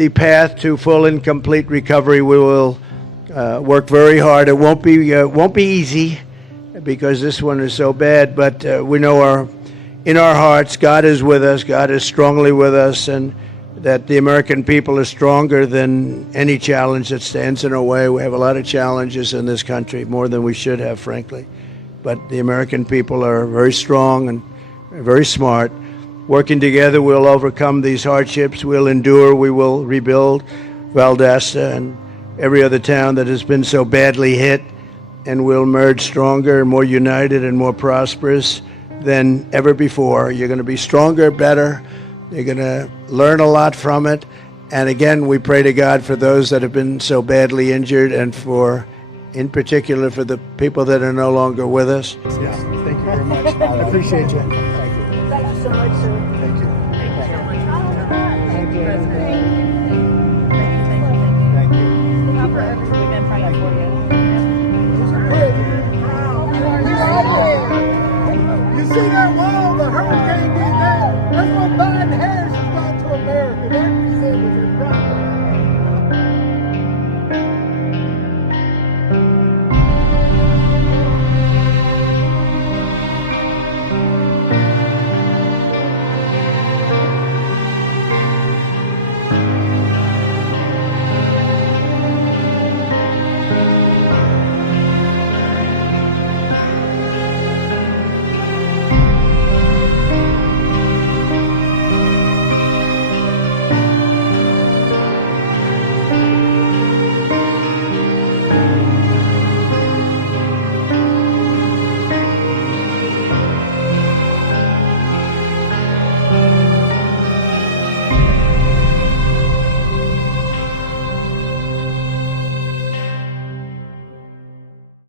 the path to full and complete recovery. We will work very hard. It won't be easy because this one is so bad, but we know in our hearts God is with us. God is strongly with us, and that the American people are stronger than any challenge that stands in our way. We have a lot of challenges in this country, more than we should have, frankly. But the American people are very strong and very smart. Working together, we'll overcome these hardships. We'll endure. We will rebuild Valdosta and every other town that has been so badly hit, and we'll emerge stronger, more united, and more prosperous than ever before. You're going to be stronger, better. You're going to learn a lot from it. And again, we pray to God for those that have been so badly injured, and in particular, for the people that are no longer with us. Yes, thank you very much. I appreciate you. Thank you. Thank you so much, sir. Thank you. Thank you so much. Thank you. Thank you. We've been praying for you. You see that one?